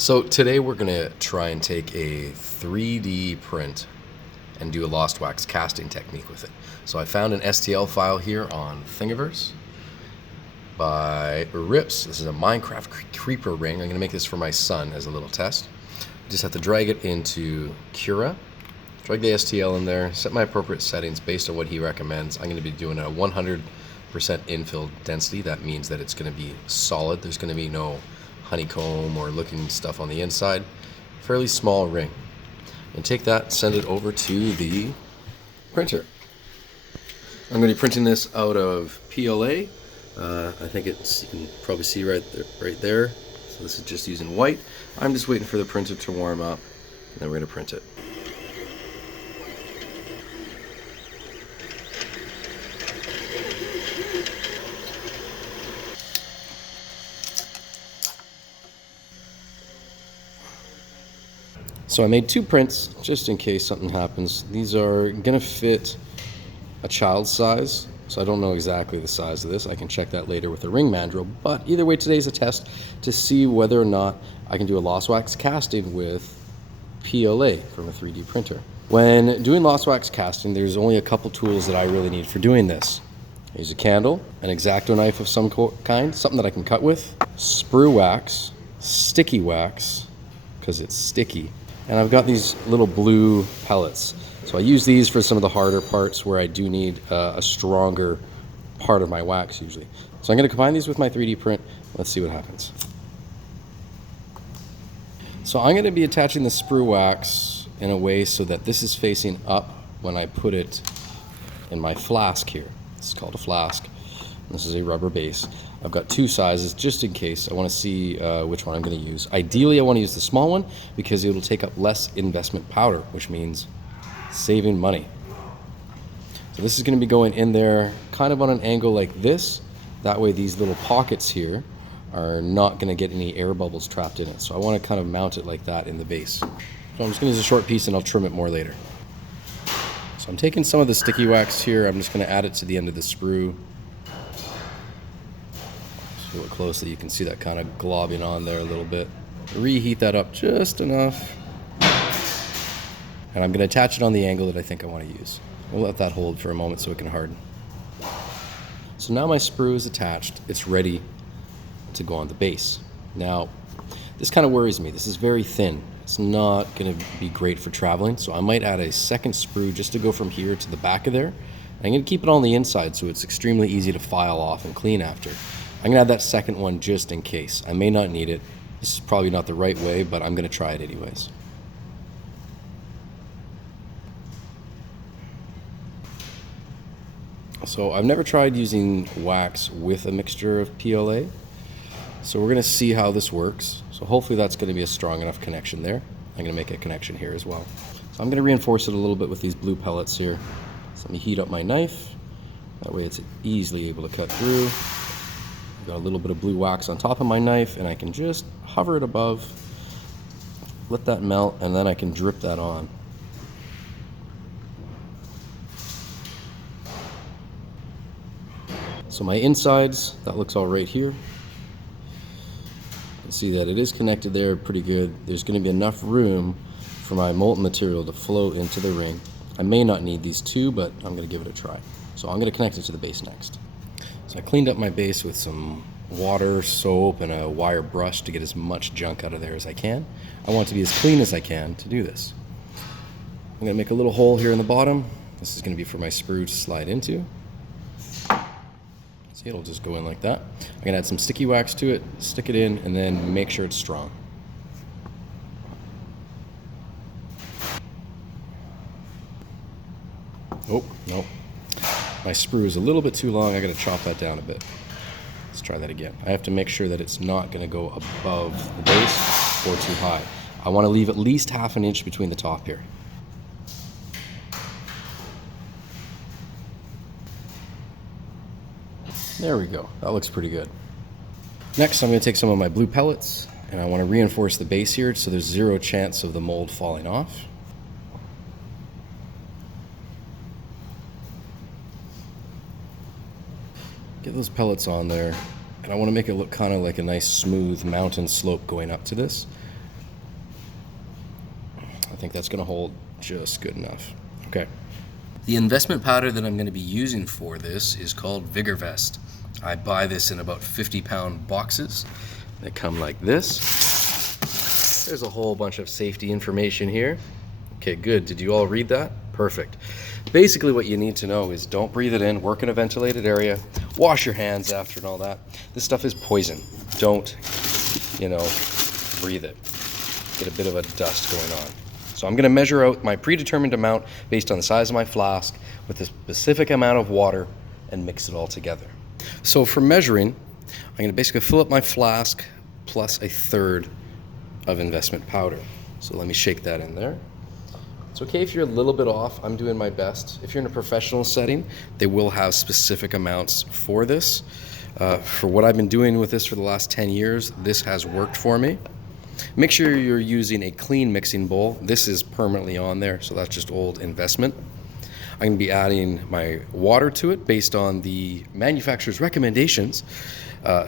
So today we're going to try and take a 3D print and do a lost wax casting technique with it. So I found an STL file here on Thingiverse by Rips. This is a Minecraft creeper ring. I'm going to make this for my son as a little test. I just have to drag it into Cura, drag the STL in there, set my appropriate settings based on what he recommends. I'm going to be doing a 100% infill density. That means that it's going to be solid. There's going to be no honeycomb or looking stuff on the inside. Fairly small ring. And take that, send it over to the printer. I'm going to be printing this out of PLA. I think it's, you can probably see right there. So this is just using white. I'm just waiting for the printer to warm up, and then we're going to print it. So I made two prints just in case something happens. These are gonna fit a child's size, so I don't know exactly the size of this. I can check that later with a ring mandrel, but either way, today's a test to see whether or not I can do a lost wax casting with PLA from a 3D printer. When doing lost wax casting, there's only a couple tools that I really need for doing this. I use a candle, an X-Acto knife of some kind, something that I can cut with, sprue wax, sticky wax, because it's sticky, and I've got these little blue pellets. So I use these for some of the harder parts where I do need a stronger part of my wax usually. So I'm going to combine these with my 3D print. Let's see what happens. So I'm going to be attaching the sprue wax in a way so that this is facing up when I put it in my flask here. This is called a flask. This is a rubber base. I've got two sizes just in case. I want to see which one I'm going to use. Ideally, I want to use the small one because it'll take up less investment powder, which means saving money. So this is going to be going in there kind of on an angle like this. That way these little pockets here are not going to get any air bubbles trapped in it. So I want to kind of mount it like that in the base. So I'm just going to use a short piece and I'll trim it more later. So I'm taking some of the sticky wax here. I'm just going to add it to the end of the sprue. If you look closely, you can see that kind of globbing on there a little bit. Reheat that up just enough. And I'm going to attach it on the angle that I think I want to use. We'll let that hold for a moment so it can harden. So now my sprue is attached. It's ready to go on the base. Now, this kind of worries me. This is very thin. It's not going to be great for traveling, so I might add a second sprue just to go from here to the back of there. I'm going to keep it on the inside so it's extremely easy to file off and clean after. I'm going to add that second one just in case. I may not need it. This is probably not the right way, but I'm going to try it anyways. So I've never tried using wax with a mixture of PLA. So we're going to see how this works. So hopefully that's going to be a strong enough connection there. I'm going to make a connection here as well. So I'm going to reinforce it a little bit with these blue pellets here. So let me heat up my knife. That way it's easily able to cut through. I've got a little bit of blue wax on top of my knife and I can just hover it above, let that melt, and then I can drip that on. So my insides, that looks all right here. You can see that it is connected there pretty good. There's going to be enough room for my molten material to flow into the ring. I may not need these two, but I'm going to give it a try. So I'm going to connect it to the base next. So I cleaned up my base with some water, soap, and a wire brush to get as much junk out of there as I can. I want it to be as clean as I can to do this. I'm going to make a little hole here in the bottom. This is going to be for my sprue to slide into. See, it'll just go in like that. I'm going to add some sticky wax to it, stick it in, and then make sure it's strong. Oh, no. My sprue is a little bit too long. I got to chop that down a bit. Let's try that again. I have to make sure that it's not going to go above the base or too high. I want to leave at least ½ an inch between the top here. There we go. That looks pretty good. Next, I'm going to take some of my blue pellets and I want to reinforce the base here so there's zero chance of the mold falling off. Get those pellets on there, and I want to make it look kind of like a nice smooth mountain slope going up to this. think that's gonna hold just good enough. Okay. The investment powder that I'm gonna be using for this is called Vigor Vest. I buy this in about 50-pound boxes. They come like this. There's a whole bunch of safety information here. Okay, good. Did you all read that? Perfect. Basically what you need to know is don't breathe it in, work in a ventilated area, wash your hands after and all that. This stuff is poison. Don't, breathe it. Get a bit of a dust going on. So I'm gonna measure out my predetermined amount based on the size of my flask with a specific amount of water and mix it all together. So for measuring, I'm gonna basically fill up my flask plus 1/3 of investment powder. So let me shake that in there. It's okay if you're a little bit off. I'm doing my best. If you're in a professional setting, they will have specific amounts for this. For what I've been doing with this for the last 10 years, this has worked for me. Make sure you're using a clean mixing bowl. This is permanently on there, so that's just old investment. I'm going to be adding my water to it based on the manufacturer's recommendations.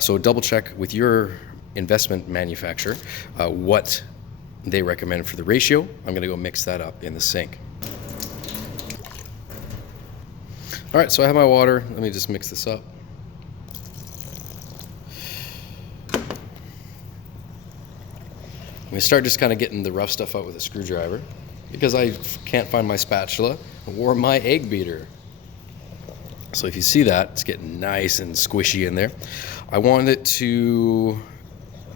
So double check with your investment manufacturer what they recommend for the ratio. I'm going to go mix that up in the sink. All right, so I have my water. Let me just mix this up. I'm going to start just kind of getting the rough stuff out with a screwdriver because I can't find my spatula or my egg beater. So if you see that, it's getting nice and squishy in there. I want it to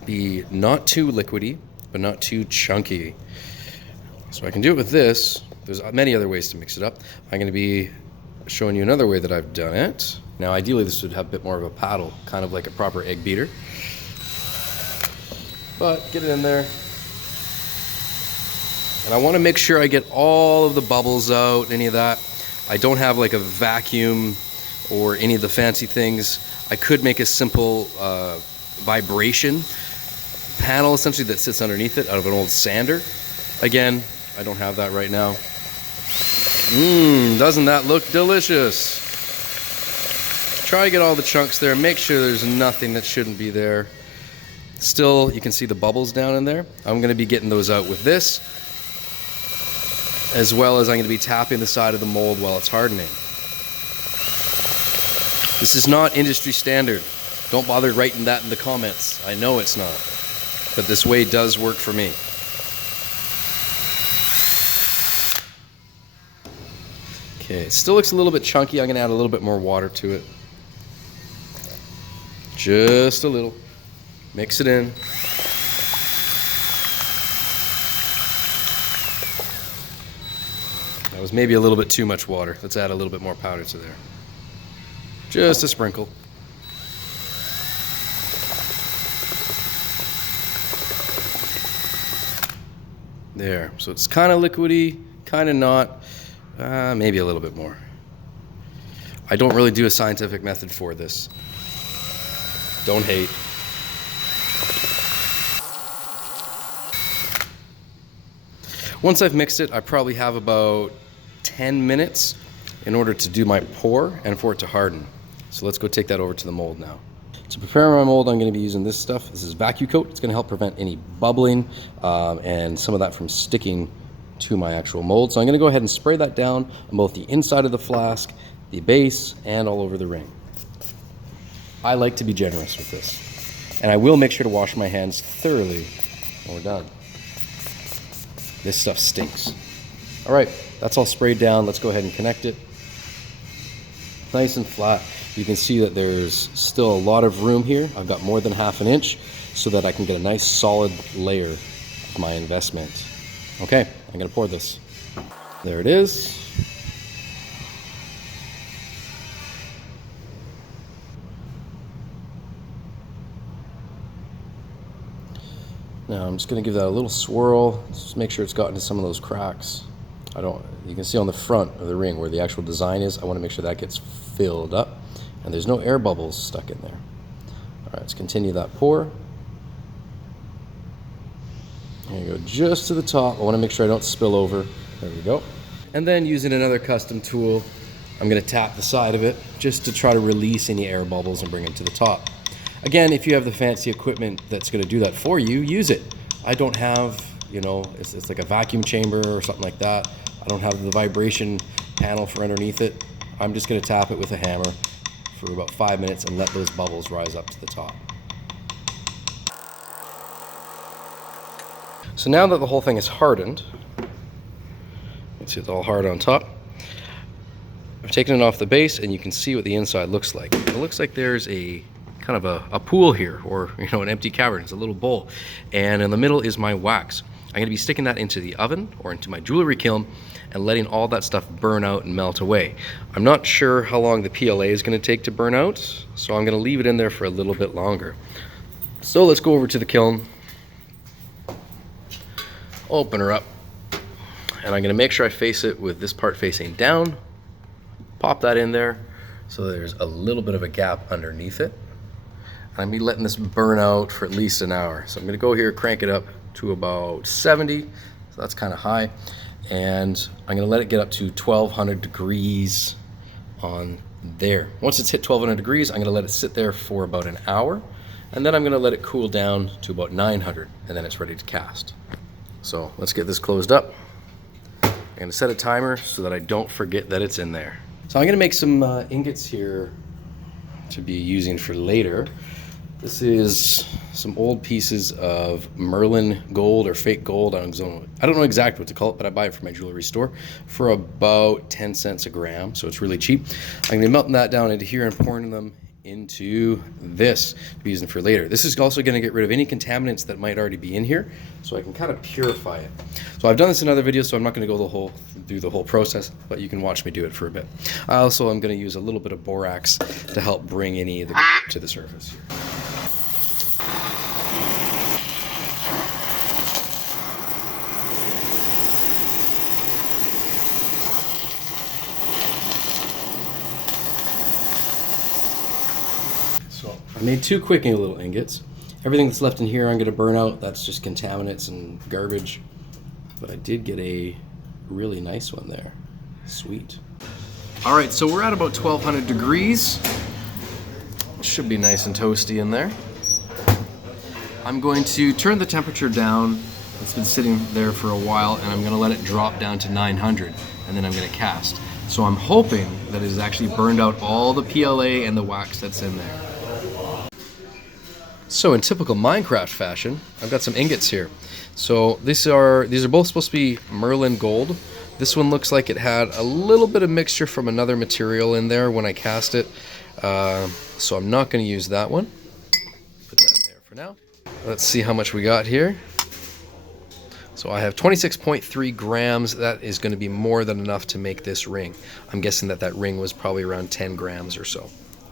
be not too liquidy, but not too chunky. So I can do it with this. There's many other ways to mix it up. I'm going to be showing you another way that I've done it. Now ideally this would have a bit more of a paddle, kind of like a proper egg beater. But get it in there. And I want to make sure I get all of the bubbles out, any of that. I don't have like a vacuum or any of the fancy things. I could make a simple vibration panel essentially that sits underneath it out of an old sander. Again, I don't have that right now. Doesn't that look delicious? Try to get all the chunks there. Make sure there's nothing that shouldn't be there. Still, you can see the bubbles down in there. I'm going to be getting those out with this, as well as I'm going to be tapping the side of the mold while it's hardening. This is not industry standard. Don't bother writing that in the comments. I know it's not. But this way does work for me. Okay, it still looks a little bit chunky. I'm going to add a little bit more water to it. Just a little. Mix it in. That was maybe a little bit too much water. Let's add a little bit more powder to there. Just a sprinkle. There, so it's kind of liquidy, kind of not, maybe a little bit more. I don't really do a scientific method for this. Don't hate. Once I've mixed it, I probably have about 10 minutes in order to do my pour and for it to harden. So let's go take that over to the mold now. To prepare my mold, I'm going to be using this stuff. This is Vacucoat. It's going to help prevent any bubbling and some of that from sticking to my actual mold. So I'm going to go ahead and spray that down on both the inside of the flask, the base, and all over the ring. I like to be generous with this. And I will make sure to wash my hands thoroughly when we're done. This stuff stinks. All right, that's all sprayed down. Let's go ahead and connect it. Nice and flat. You can see that there's still a lot of room here. I've got more than 1/2 inch so that I can get a nice solid layer of my investment. Okay, I'm gonna pour this. There it is. Now I'm just gonna give that a little swirl. Just make sure it's gotten to some of those cracks. You can see on the front of the ring where the actual design is, I wanna make sure that gets filled up and there's no air bubbles stuck in there. All right, let's continue that pour. There you go, just to the top. I wanna make sure I don't spill over. There we go. And then using another custom tool, I'm gonna tap the side of it just to try to release any air bubbles and bring them to the top. Again, if you have the fancy equipment that's gonna do that for you, use it. I don't have you know, it's like a vacuum chamber or something like that. I don't have the vibration panel for underneath it. I'm just going to tap it with a hammer for about 5 minutes and let those bubbles rise up to the top. So now that the whole thing is hardened, let's see, it's all hard on top. I've taken it off the base and you can see what the inside looks like. It looks like there's a kind of a pool here, or you know, an empty cavern. It's a little bowl, and in the middle is my wax. I'm going to be sticking that into the oven or into my jewelry kiln and letting all that stuff burn out and melt away. I'm not sure how long the PLA is going to take to burn out, so I'm going to leave it in there for a little bit longer. So let's go over to the kiln, open her up, and I'm going to make sure I face it with this part facing down. Pop that in there so there's a little bit of a gap underneath it. I'm going to be letting this burn out for at least an hour. So I'm going to go here, crank it up to about 70, so that's kind of high, and I'm going to let it get up to 1200 degrees on there. Once it's hit 1200 degrees, I'm going to let it sit there for about an hour, and then I'm going to let it cool down to about 900, and then it's ready to cast. So let's get this closed up. I'm going to set a timer so that I don't forget that it's in there. So I'm going to make some ingots here to be using for later. This is some old pieces of Merlin gold or fake gold. I don't know exactly what to call it, but I buy it from my jewelry store for about 10 cents a gram, so it's really cheap. I'm going to be melting that down into here and pouring them into this to be using for later. This is also going to get rid of any contaminants that might already be in here, so I can kind of purify it. So I've done this in other videos, so I'm not going to go through the whole process, but you can watch me do it for a bit. I also am going to use a little bit of borax to help bring any of the to the surface here. So I made 2 quick little ingots. Everything that's left in here I'm going to burn out. That's just contaminants and garbage. But I did get a really nice one there. Sweet. All right, so we're at about 1200 degrees. Should be nice and toasty in there. I'm going to turn the temperature down. It's been sitting there for a while, and I'm going to let it drop down to 900, and then I'm going to cast. So I'm hoping that it has actually burned out all the PLA and the wax that's in there. So in typical Minecraft fashion, I've got some ingots here. So these are both supposed to be Merlin gold. This one looks like it had a little bit of mixture from another material in there when I cast it. So I'm not going to use that one. Put that in there for now. Let's see how much we got here. So I have 26.3 grams. That is going to be more than enough to make this ring. I'm guessing that ring was probably around 10 grams or so.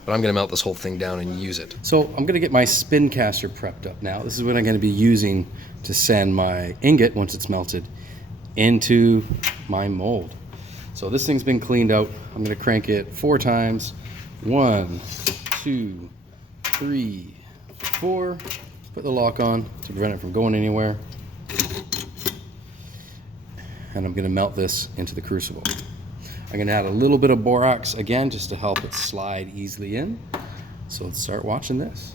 But I'm going to melt this whole thing down and use it. So I'm going to get my spin caster prepped up now. This is what I'm going to be using to send my ingot, once it's melted, into my mold. So this thing's been cleaned out. I'm going to crank it 4 times. 1, 2, 3, 4. Put the lock on to prevent it from going anywhere. And I'm going to melt this into the crucible. I'm going to add a little bit of borax again just to help it slide easily in. So let's start watching this.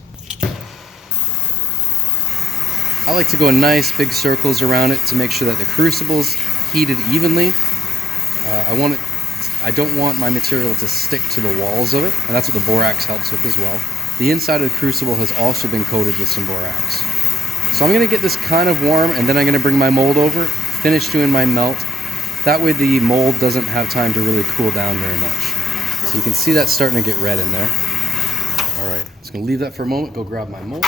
I like to go in nice big circles around it to make sure that the crucible's heated evenly. I don't want my material to stick to the walls of it, and that's what the borax helps with as well. The inside of the crucible has also been coated with some borax. So I'm going to get this kind of warm, and then I'm going to bring my mold over, finish doing my melt. That way the mold doesn't have time to really cool down very much. So you can see that starting to get red in there. All right, just going to leave that for a moment, go grab my mold.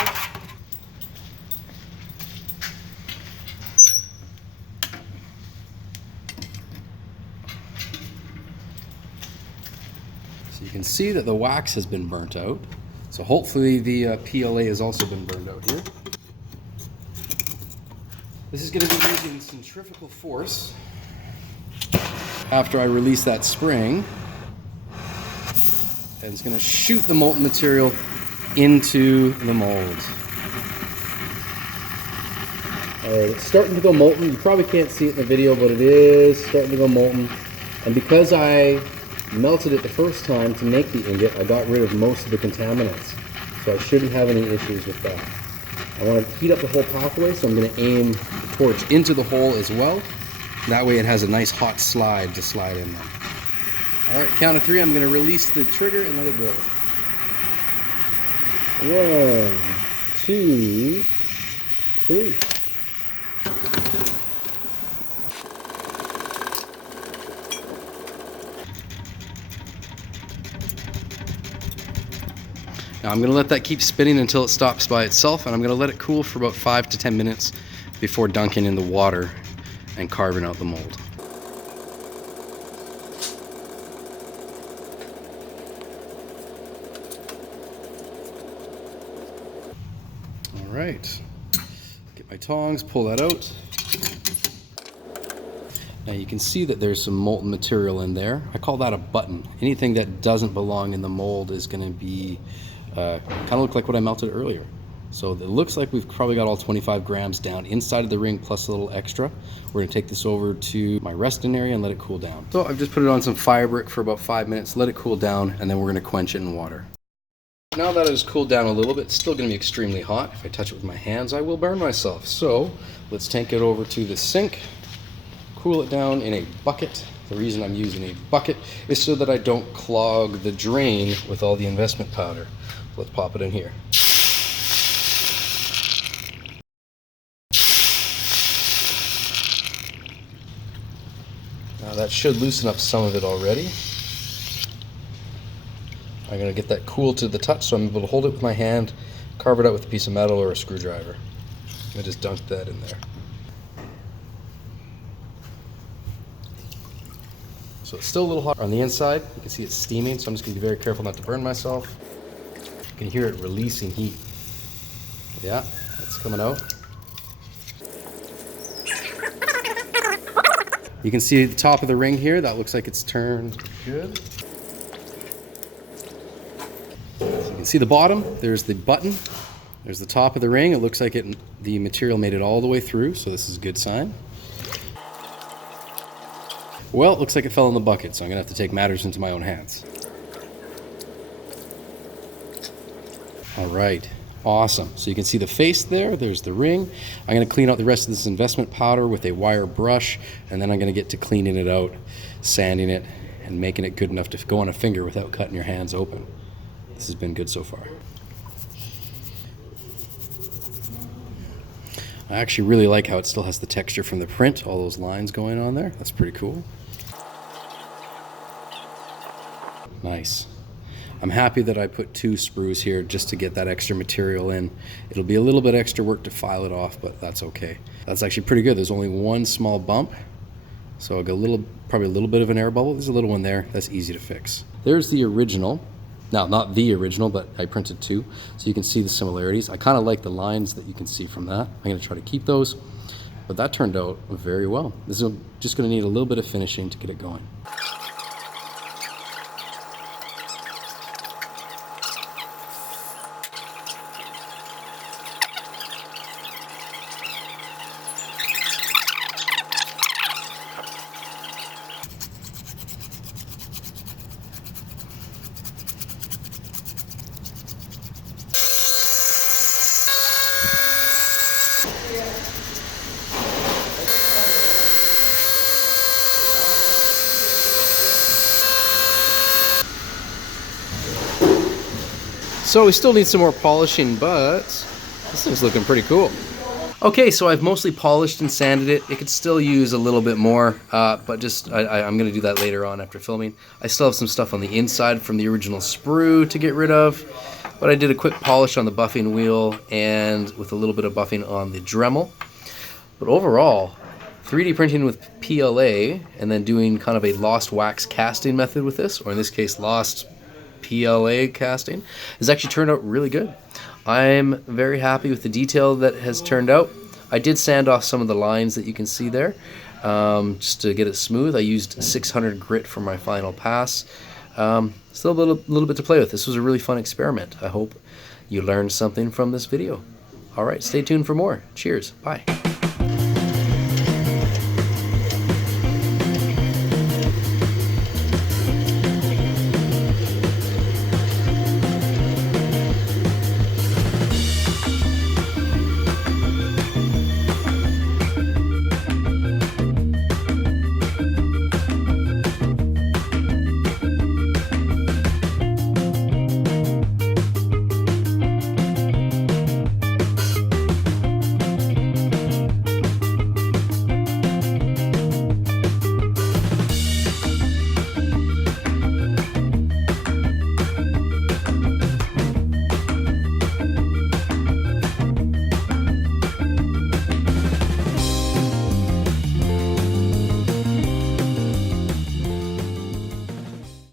So you can see that the wax has been burnt out. So hopefully the PLA has also been burned out here. This is going to be using centrifugal force. After I release that spring, and it's going to shoot the molten material into the mold. Alright, it's starting to go molten. You probably can't see it in the video, but it is starting to go molten. And because I melted it the first time to make the ingot, I got rid of most of the contaminants. So I shouldn't have any issues with that. I want to heat up the whole pathway, so I'm going to aim torch into the hole as well. That way it has a nice hot slide to slide in there. All right, count of 3, I'm gonna release the trigger and let it go. 1, 2, 3. Now I'm gonna let that keep spinning until it stops by itself, and I'm gonna let it cool for about 5 to 10 minutes before dunking in the water and carving out the mold. All right, get my tongs, pull that out. Now you can see that there's some molten material in there. I call that a button. Anything that doesn't belong in the mold is gonna be kind of look like what I melted earlier. So it looks like we've probably got all 25 grams down inside of the ring plus a little extra. We're gonna take this over to my resting area and let it cool down. So I've just put it on some fire brick for about 5 minutes, let it cool down, and then we're gonna quench it in water. Now that it has cooled down a little bit, it's still gonna be extremely hot. If I touch it with my hands, I will burn myself. So let's take it over to the sink, cool it down in a bucket. The reason I'm using a bucket is so that I don't clog the drain with all the investment powder. Let's pop it in here. Now that should loosen up some of it already. I'm going to get that cool to the touch so I'm able to hold it with my hand, carve it out with a piece of metal or a screwdriver. I just dunk that in there. So it's still a little hot on the inside. You can see it's steaming, so I'm just going to be very careful not to burn myself. You can hear it releasing heat. Yeah, it's coming out. You can see the top of the ring here. That looks like it's turned good. So you can see the bottom. There's the button. There's the top of the ring. It looks like the material made it all the way through, so this is a good sign. Well, it looks like it fell in the bucket, so I'm gonna have to take matters into my own hands. All right, awesome. So you can see the face there, there's the ring. I'm gonna clean out the rest of this investment powder with a wire brush, and then I'm gonna get to cleaning it out, sanding it, and making it good enough to go on a finger without cutting your hands open. This has been good so far. I actually really like how it still has the texture from the print, all those lines going on there. That's pretty cool. Nice. I'm happy that I put 2 sprues here just to get that extra material in. It'll be a little bit extra work to file it off, but that's okay. That's actually pretty good. There's only 1 small bump, so I'll get probably a little bit of an air bubble. There's a little one there. That's easy to fix. There's the original. Now, not the original, but I printed 2, so you can see the similarities. I kind of like the lines that you can see from that. I'm going to try to keep those, but that turned out very well. This is just going to need a little bit of finishing to get it going. So we still need some more polishing, but this thing's looking pretty cool. Okay, so I've mostly polished and sanded it. It could still use a little bit more, but just I'm gonna do that later on after filming. I still have some stuff on the inside from the original sprue to get rid of, but I did a quick polish on the buffing wheel and with a little bit of buffing on the Dremel. But overall, 3D printing with PLA and then doing kind of a lost wax casting method with this, or in this case, lost PLA casting, has actually turned out really good. I'm very happy with the detail that has turned out. I did sand off some of the lines that you can see there just to get it smooth. I used 600 grit for my final pass. Still a little bit to play with. This was a really fun experiment. I hope you learned something from this video. All right, stay tuned for more. Cheers. Bye.